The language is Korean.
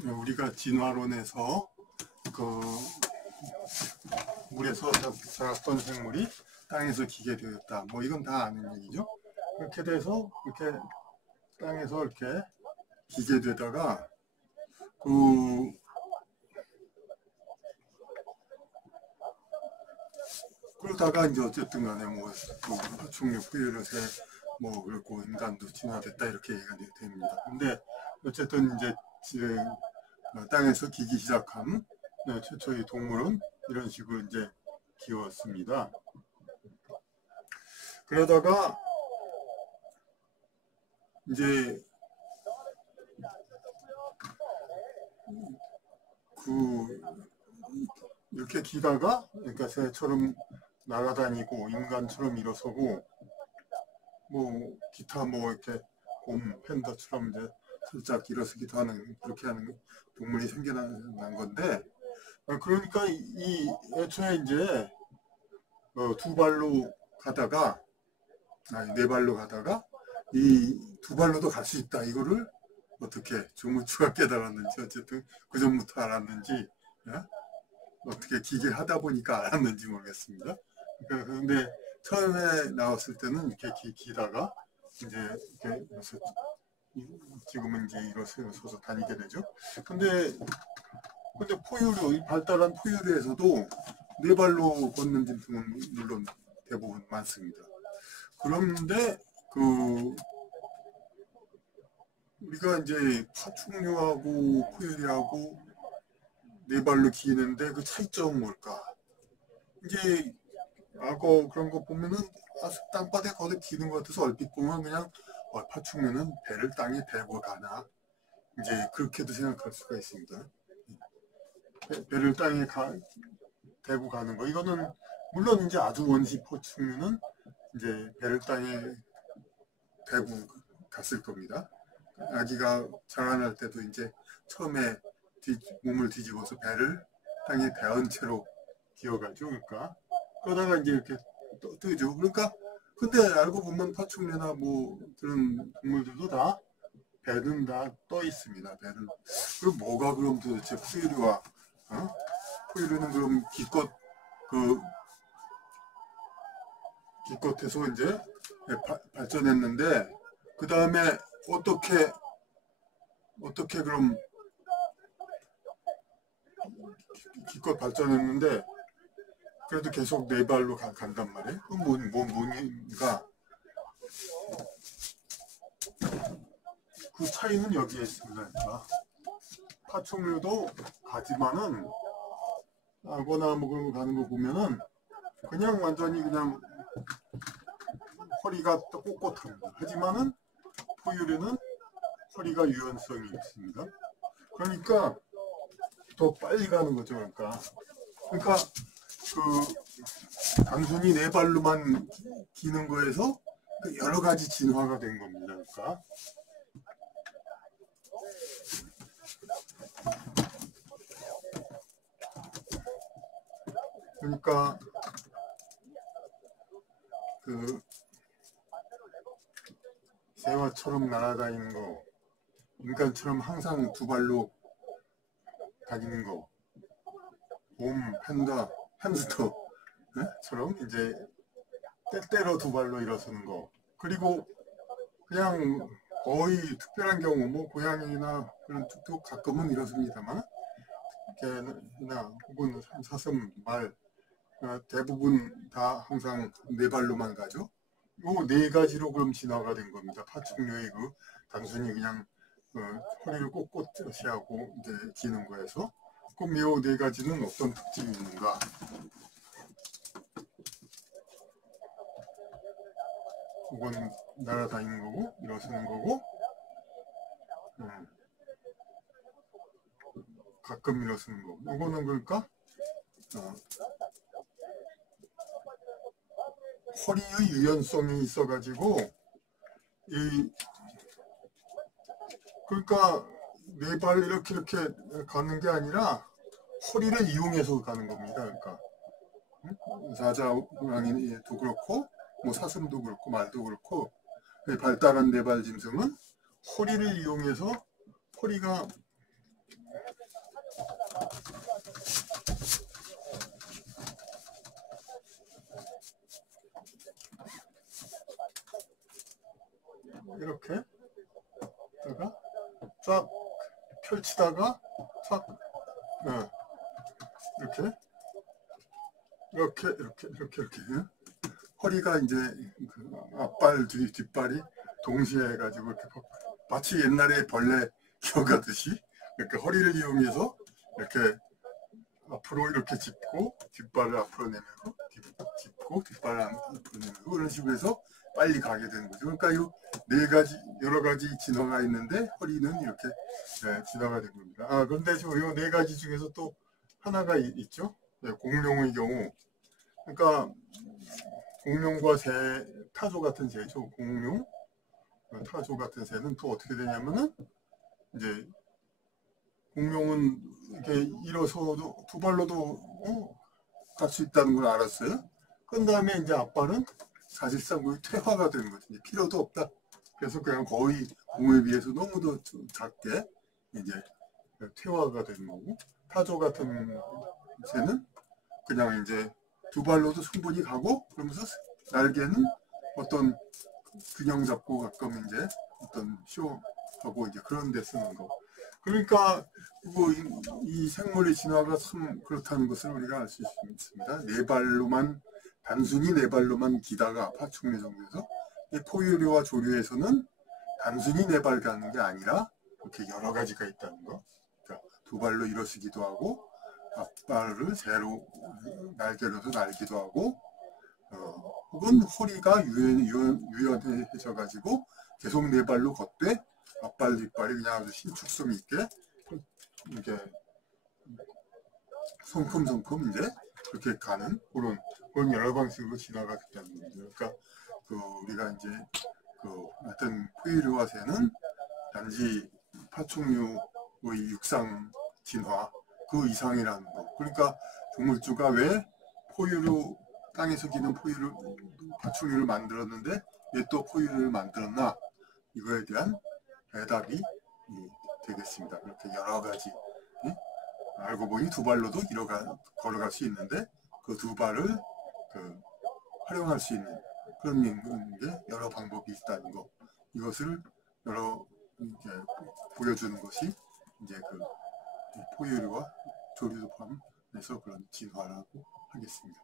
우리가 진화론에서 그 물에서 자랐던 생물이 땅에서 기게 되었다. 뭐 이건 다 아는 얘기죠. 그렇게 돼서 이렇게 땅에서 이렇게 기게 되다가 그러다가 이제 어쨌든 간에 뭐 파충류 포유류새 뭐 그렇고 인간도 진화됐다 이렇게 얘기가 됩니다. 근데 어쨌든 이제 땅에서 기기 시작한 최초의 동물은 이런 식으로 이제 기웠습니다. 그러다가 이제 이렇게 기다가 그러니까 새처럼 날아다니고 인간처럼 일어서고 뭐 기타 뭐 이렇게 곰 팬더처럼 이제 살짝 일어서기도 하는 그렇게 하는 동물이 생겨난 건데 그러니까 이 애초에 이제 두 발로 가다가 네 발로 가다가 이 두 발로도 갈 수 있다 이거를 어떻게 조무추가 깨달았는지 어쨌든 그 전부터 알았는지 어떻게 기계하다 보니까 알았는지 모르겠습니다. 그런데 처음에 나왔을 때는 이렇게 기다가 이제 이렇게 지금은 이제 일어서서 다니게 되죠. 근데 포유류, 발달한 포유류에서도 네 발로 걷는 짐승은 물론 대부분 많습니다. 그런데 우리가 이제 파충류하고 포유류하고 네 발로 기는데 그 차이점은 뭘까? 이제 악어 그런 거 보면은 땅바닥에 거기서 기는 것 같아서 얼핏 보면 그냥 파충류는 배를 땅에 대고 가나 이제 그렇게도 생각할 수가 있습니다. 배를 땅에 대고 가는 거 이거는 물론 이제 아주 원시 파충류는 이제 배를 땅에 대고 갔을 겁니다. 아기가 자라날 때도 이제 처음에 몸을 뒤집어서 배를 땅에 대은 채로 기어가죠. 그러다가 이제 이렇게 뜨죠. 근데 알고 보면 파충류나 뭐 그런 동물들도 다 배는 다 떠 있습니다. 배는. 그럼 뭐가 그럼 도대체 포유류와 포유류는 그럼 기껏해서 이제 발전했는데 그 다음에 어떻게 그럼 기껏 발전했는데 그래도 계속 네 발로 간단 말이에요. 그럼 뭔가 그 차이는 여기에 있습니다. 파충류도 가지만은 악어나 뭐 그런 거 가는 거 보면은 그냥 완전히 그냥 허리가 꼿꼿합니다. 하지만은 포유류는 허리가 유연성이 있습니다. 그러니까 더 빨리 가는 거죠. 그러니까 단순히 네 발로만 기는 거에서 여러 가지 진화가 된 겁니다. 그러니까 새와처럼 날아다니는 거, 인간처럼 항상 두 발로 다니는 거, 곰, 팬더, 햄스터처럼 이제 때때로 두 발로 일어서는 거, 그리고 그냥 거의 특별한 경우, 뭐 고양이나 그런 쪽도 가끔은 이렇습니다만, 개나 혹은 사슴, 말, 대부분 다 항상 네 발로만 가죠. 요 네 가지로 그럼 진화가 된 겁니다. 파충류의 단순히 그냥 허리를 꼿꼿이 하고 이제 기는 거에서. 그럼 요 네 가지는 어떤 특징이 있는가? 이건 날아다니는 거고, 일어서는 거고, 가끔 일어서는 거고. 이거는 그러니까 허리의 유연성이 있어가지고 그러니까 네 발 이렇게 가는 게 아니라 허리를 이용해서 가는 겁니다. 사자고양이도 그렇고 뭐 사슴도 그렇고 말도 그렇고 발달한 네 발 짐승은 허리를 이용해서 허리가 이렇게 다가 쫙 펼치다가 쫙 이렇게 허리가 이제 그 앞발 뒷발이 동시에 해가지고 이렇게 마치 옛날에 벌레 기어가듯이 이렇게 허리를 이용해서 이렇게 앞으로 이렇게 짚고 뒷발을 앞으로 내밀고 짚고 뒷발을 앞으로 내밀고 이런 식으로 해서 빨리 가게 되는 거죠. 그러니까 이 네 가지 여러 가지 진화가 있는데 허리는 이렇게 진화가 된 겁니다. 그런데 지금 이 네 가지 중에서 또 하나가 있죠. 공룡의 경우 그러니까 공룡과 새, 타조 같은 새죠. 공룡, 타조 같은 새는 또 어떻게 되냐면은 이제 공룡은 이렇게 일어서도 두 발로도 갈 수 있다는 걸 알았어요. 그 다음에 이제 앞발은 사실상 거의 퇴화가 되는 거죠. 이제 필요도 없다. 그래서 그냥 거의 공에 비해서 너무도 작게 이제 퇴화가 되는 거고, 타조 같은 새는 그냥 이제 두 발로도 충분히 가고, 그러면서 날개는 어떤 균형 잡고 가끔 이제 어떤 쇼하고 이제 그런 데 쓰는 거. 그러니까 이 생물의 진화가 참 그렇다는 것을 우리가 알 수 있습니다. 네 발로만 단순히 네 발로만 기다가 파충류 정도에서 포유류와 조류에서는 단순히 네 발 가는 게 아니라 이렇게 여러 가지가 있다는 거. 그러니까 두 발로 일어서기도 하고 앞발을 새로 날개로서 날기도 하고 혹은 허리가 유연해져 가지고 계속 네 발로 걷되 앞발 뒷발이 그냥 아주 신축성 있게 이렇게 성큼성큼 이제 그렇게 가는 그런 여러 방식으로 진화가 됐다는 거죠. 그러니까 우리가 이제 하여튼 포유류와 새는 단지 파충류의 육상 진화 그 이상이라는 거. 그러니까 동물주가 왜 포유류 땅에서 기는 파충류를 만들었는데 왜 또 포유류를 만들었나 이거에 대한 대답이 되겠습니다. 그렇게 여러 가지 알고 보니 두 발로도 걸어갈 수 있는데 그 두 발을 활용할 수 있는 그런 게 여러 방법이 있다는 거. 이것을 이제 보여주는 것이 이제 포유류와 조류도 포함해서 그런 진화라고 하겠습니다.